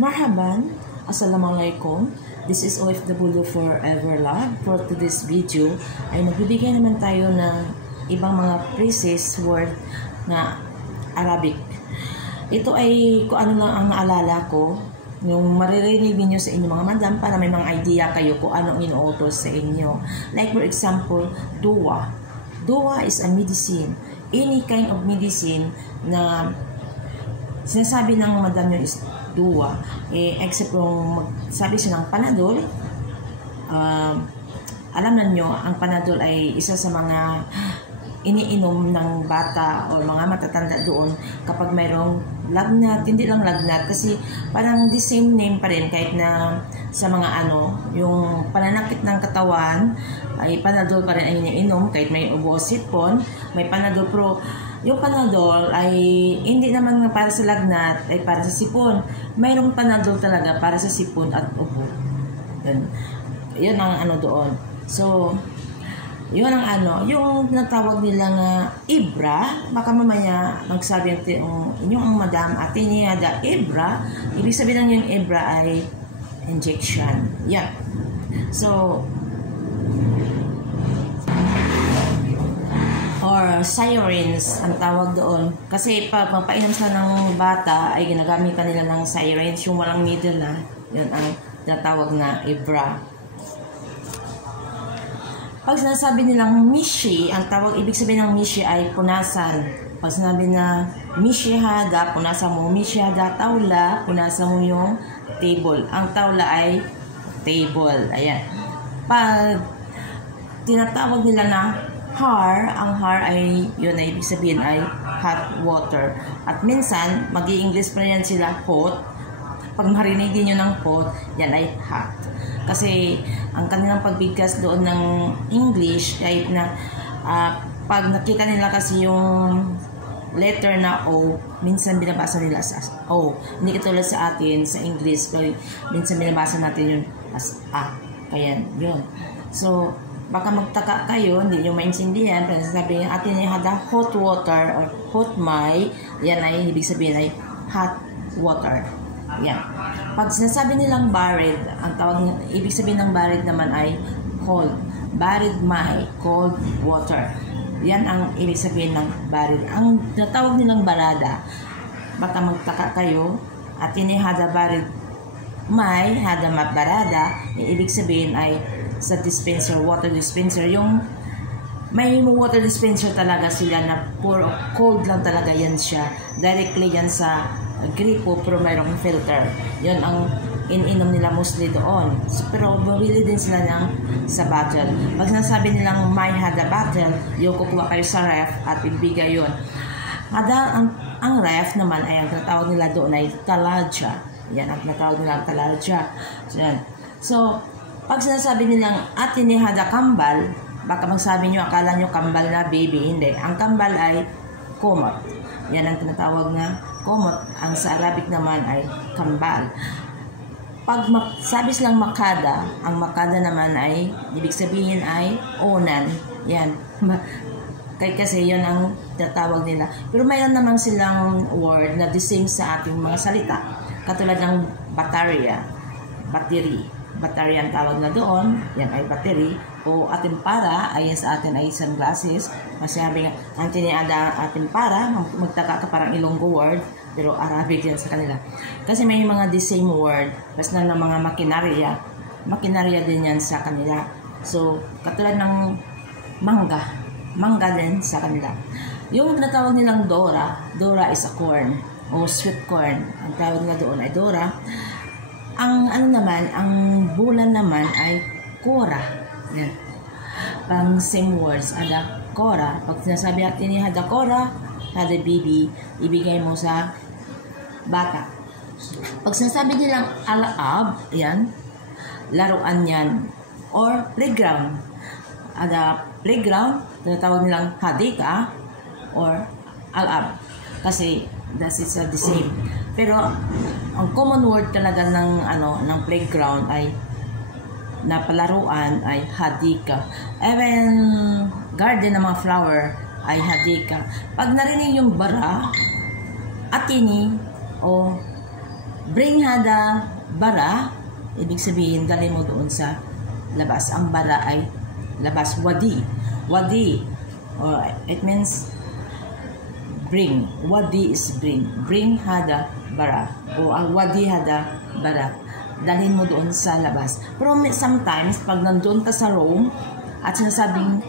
Marhaban, Assalamualaikum. This is OFW Forever Love. For today's video ay magbibigay naman tayo ng ibang mga phrases, word na Arabic. Ito ay kung ano lang ang naalala ko, yung maririnig niyo sa inyo mga madam para may mga idea kayo kung ano ang inuutos sa inyo. Like for example, dua. Dua is a medicine. Any kind of medicine na sinasabi ng madam nyo is dua. Except kung magsabi siya ng Panadol, alam na nyo, ang Panadol ay isa sa mga iniinom ng bata o mga matatanda doon kapag mayroong lagnat, hindi lang lagnat kasi parang the same name pa rin kahit na sa mga yung pananakit ng katawan ay Panadol pa rin ay iniinom kahit may ubo sipon, may Panadol pero yung Panadol ay hindi naman para sa lagnat, ay para sa sipon. Mayroong Panadol talaga para sa sipon at ubo. Yun ang doon. So, yun ang yung natawag nila nga ibra, baka mamaya magsabi yung madam, ate niya da ibra, ibig sabihin lang yung ibra ay injection. Yan. So, or sirens ang tawag doon. Kasi pag magpainom sila ng bata, ay ginagamit nila ng sirens, yung walang needle na, yun ang tinatawag na ibra. Pag sinasabi nilang mishi, ang tawag, ibig sabihin ng mishi ay punasan. Pag sinabi na mishihada, punasan mo, mishihada, tawla, punasan mo yung table. Ang tawla ay table. Ayan. Pag tinatawag nila na har, ang har ay, yun ay ibig sabihin ay hot water. At minsan, mag-i-English pa yan sila hot. Pag marinig din yun ng hot, yan ay hot. Kasi ang kanilang pagbigkas doon ng English, kahit na pag nakita nila kasi yung letter na O, minsan binabasa nila sa O. Hindi katulad sa atin, sa English, minsan binabasa natin yun as A. Kaya yun. So, baka magtaka kayo, hindi nyo maintindihan, pero sabi ng atin ay hada hot water or hot may, yan ay ibig sabihin ay hot water. Yan. Pag sinasabi nilang barid, ang tawag, ibig sabihin ng barid naman ay cold. Barid may, cold water. Yan ang ibig sabihin ng barid. Ang natawag nilang barada, baka magtaka kayo, atin ay hada barid may, hada barada, ibig sabihin ay sa dispenser, water dispenser, yung may water dispenser talaga sila na pure cold lang talaga yan siya. Directly yan sa gripo pero mayroong filter. Yun ang ininom nila mostly doon. So, pero bumili din sila sa bottle. Pag sinasabi nilang may hada bottle, yung kukuha kayo sa ref at ibigay yun. Hada, ang ref naman ay ang tinatawag nila doon ay talaja. Yan ang tinatawag nila talaja. So, pag sinasabi nilang atin ni hada kambal, baka magsabi nyo, akala nyo kambal na baby. Hindi. Ang kambal ay kumot. Yan ang tinatawag na kumot. Ang sa Arabic naman ay kambal. Pag sabi silang makada, ang makada naman ay, ibig sabihin ay onan. Yan. Kasi yun ang tinatawag nila. Pero mayroon naman silang word na the same sa ating mga salita. Katulad ng batarya, battery. Battery ang tawag na doon, yan ay battery. O atimpara, ayan sa atin ay sunglasses. Masabi nga, atimpara, magtaka ka parang Ilonggo word, pero Arabic yan sa kanila. Kasi may mga the same word, basta ng mga makinarya. Makinarya din yan sa kanila. So, katulad ng mangga din sa kanila. Yung natawag nilang Dora, Dora is a corn, o sweet corn. Ang tawag nila doon ay Dora. Ang naman, ang bulan naman ay Kora. Yan. Pang same words, ada Kora. Pag sinasabi natin ni hada Kora, hada baby, ibigay mo sa bata. Pag sinasabi nilang alab, yan, laruan yan. Or playground. Ada playground, tinatawag nilang hadika or alab. Kasi that is the same. Pero ang common word talaga ng playground ay na palaruan ay hadika. Even garden ng mga flower ay hadika. Pag narinig yung bara, atini o Bring hada bara, ibig sabihin dalhin mo doon sa labas. Ang bara ay labas. Wadi. Wadi. Or it means bring. Wadi is bring. Bring hada bara. O ang wadi hada bara. Dalhin mo doon sa labas. Pero sometimes, pag nandun ka sa Rome, at sinasabing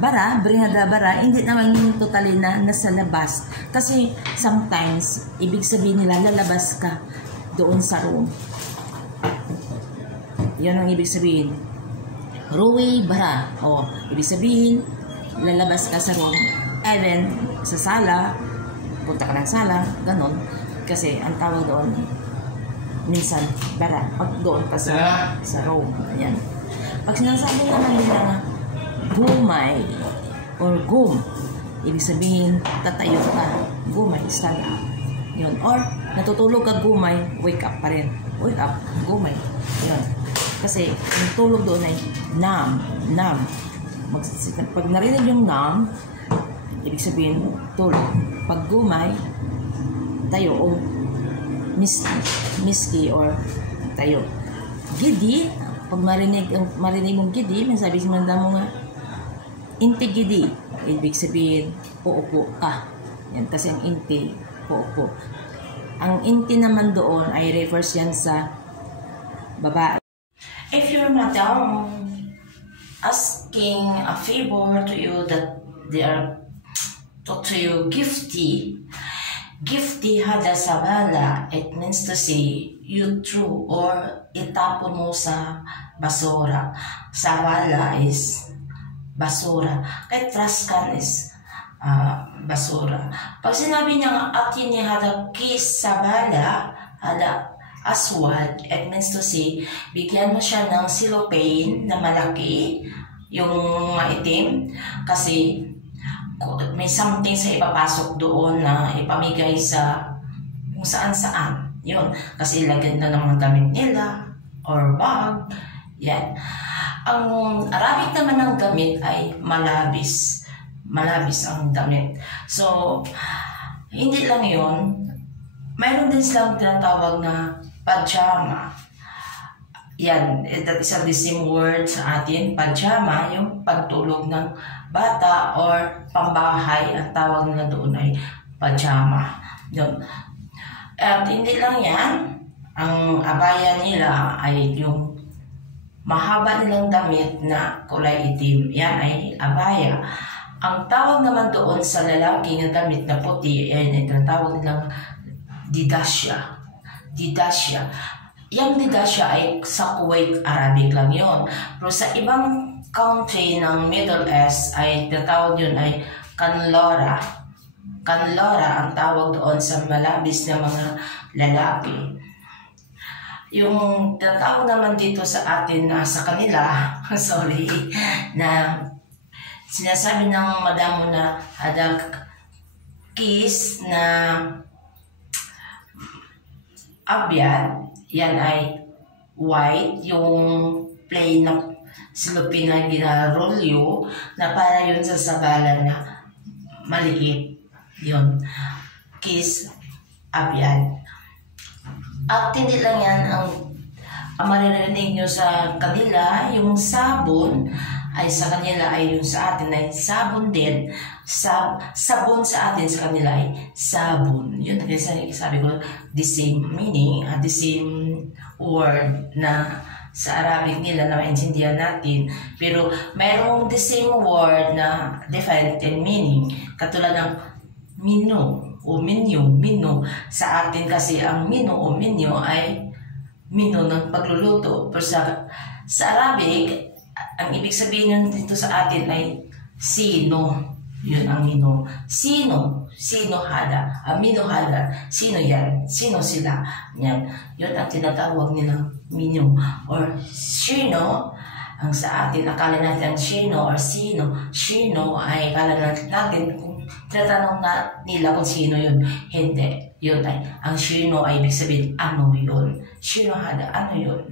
bara, bring hada bara, hindi naman yung totally na nasa labas. Kasi sometimes, ibig sabihin nila, lalabas ka doon sa Rome. Yan ang ibig sabihin. Ruwi bara. O, ibig sabihin, lalabas ka sa Rome. And then, sa sala, punta ka ng sala, ganon. Kasi, ang tawag doon, minsan, bara, pag doon ka sa Rome. Ayan. Pag sinasabi naman nila na gumay or gum, ibig sabihin, tatayo ka. Gumay, stand up. Yun. Or, natutulog ka gumay, wake up pa rin. Wake up, gumay. Yun. Kasi, yung tulog doon ay nam. Pag narinig yung nam, ibig sabihin, tulog. Pag gumay, tayo o miski or tayo. Gidi, pag marinig mong gidi, may sabi mo nga, inti gidi, ibig sabihin, uupo ka. Yan, kasi ang inti, uupo. Ang inti naman doon ay refers yan sa babae. If your madam asking a favor to you that they are to you gifty hada sa bala, it means to say you threw or itapon mo sa basura. Sa bala is basura. Kaya traskan is basura. Pag sinabi niya atin ni hada kis sa bala, hada aswad, it means to say bigyan mo siya ng cellophane na malaki, yung maitim, kasi may something sa ipapasok doon na ipamigay sa kung saan-saan. Yun. Kasi lagyan na ng mga damit nila or bag. Yan. Ang Arabic naman ng damit ay malabis. Malabis ang damit. So, hindi lang yun. Mayroon din silang tinatawag na pajama. Yan, that is the same word sa atin, pajama, yung pagtulog ng bata or pambahay, ang tawag nila doon ay pajama. Yun. At hindi lang yan, ang abaya nila ay yung mahaba nilang damit na kulay itim. Yan ay abaya. Ang tawag naman doon sa lalaki na damit na puti, ay tinatawag nilang didasya. Didasya. Yung didasya ay sa Kuwait, Arabic lang yon. Pero sa ibang country ng Middle East ay tinatawag yun ay kanlora. Kanlora ang tawag doon sa malabis na mga lalaki. Yung tinatawag naman dito sa atin na sa kanila, sorry, na sinasabi ng madam mo na ada kiss na abyad, yan ay white, yung plain na silupin na ginarolyo na para yun sa sabalan na maliit. Yun. Kiss abyad. At hindi lang yan ang maririnig nyo sa kanila, yung sabon ay sa kanila ay yung sa atin ay sabon din. Sabon sa atin sa kanila ay sabon. Yun kasi sabi ko, the same meaning, the same word na sa Arabic nila na maintindihan natin. Pero mayroong the same word na different in meaning. Katulad ng mino o menu. Mino. Sa atin kasi ang mino o menu ay mino ng pagluluto. Pero sa Arabic, ang ibig sabihin nyo dito sa atin ay sino. Yun ang mino. Sino? Sino hada? Mino hada. Sino yan? Sino sila? Yan. Yun ang tinatawag nilang mino. Or sino, ang sa atin, akala natin ang sino or sino. Sino ay akala natin kung tinatanong na nila kung sino yun. Hindi. Yun ay, ang sino ay ibig sabihin, ano yun? Sino hada? Ano yun?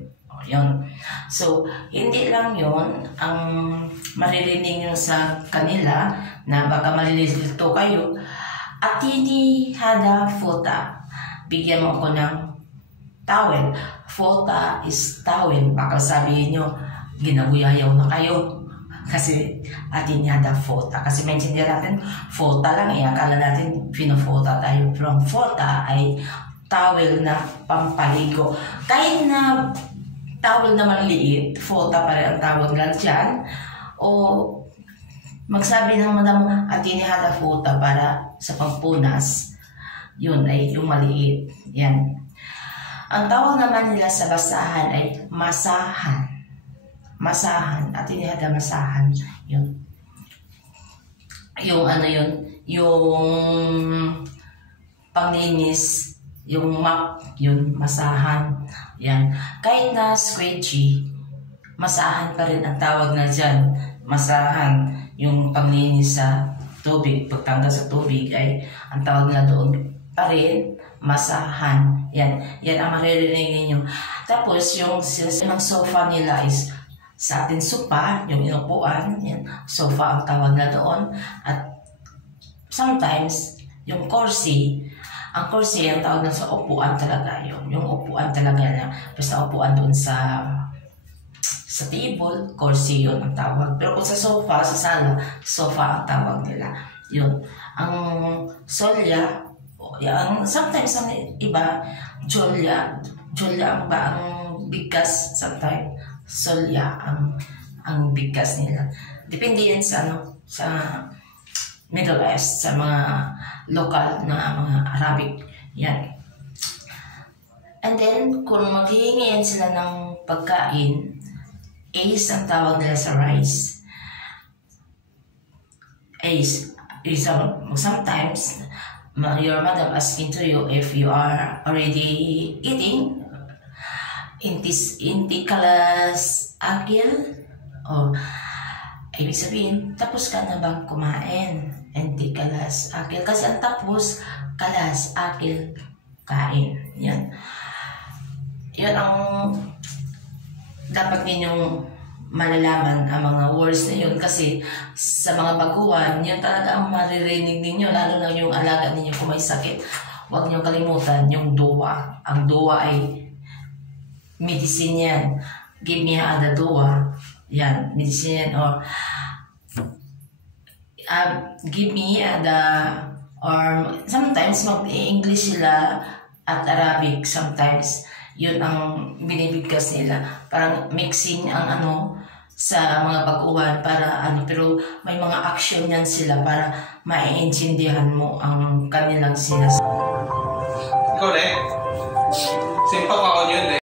Yun. So, hindi lang yun ang maririnig nyo sa kanila na baka malilito kayo. Atini hada futa. bigyan mo ako ng towel. Fota is towel. Baka sabihin nyo, ginabuyayaw na kayo. Kasi atin yata fota. Kasi maintindihan natin, fota lang. Akala natin, pinafota tayo. From fota ay towel na pampaligo. Kahit na towel na maliit, fota pa rin ang tawag lang dyan. O magsabi ng madam, atin yata fota para sa pampunas. Yun ay yung maliit. Yan. Ang tawag naman nila sa basahan ay masahan. Masahan. At inihada masahan. Yun. Yung ano yun, yung panglinis, yung mop, yun, masahan. Yan. Kahit na squidgy, masahan pa rin ang tawag na dyan. Masahan. Yung panglinis sa tubig, pagtanggal sa tubig ay ang tawag na doon pa rin, masahan. Yan. Yan ang maririnig ninyo. Tapos, yung ng sofa nila is sa atin sopa, yung inupuan. Yan. Sofa ang tawag na doon. At sometimes, yung kursi, ang kursi ang tawag na sa upuan talaga yun. Yung upuan talaga na, basta upuan doon sa table, kursi yun ang tawag. Pero kung sa sofa, sa sala, sofa ang tawag nila. Yun. Ang solya, sometimes ang iba, Julia ang ba ang bigkas, sometimes solya ang bigkas nila. Depende yan sa Middle East, sa mga local na mga Arabic. Yan. And then, kung maghihingi yan sila ng pagkain, ace ang tawag nila sa rice. Ace is sometimes your madam asking to you if you are already eating. Inti kalas akil. O, ibig sabihin, tapos ka na bang kumain? Inti kalas akil. Kasi ang tapos, kalas akil, kain. Yan. Yan ang dapat ninyong malalaman ang mga words na yun kasi sa mga baguhan, yun talaga ang maririnig ninyo, lalo na yung alaga ninyo kung may sakit. Huwag niyo kalimutan yung dua. Ang dua ay medicine yan. Give me the dua. Yan, medicine yan. Or give me or sometimes mag-English sila at Arabic sometimes. Yun ang binibigkas nila. Parang mixing ang sa mga baguhan para pero may mga action yan sila para maiintindihan mo ang kanilang sinasabi. Ikaw, Le? Simpa ka ako yun, Le?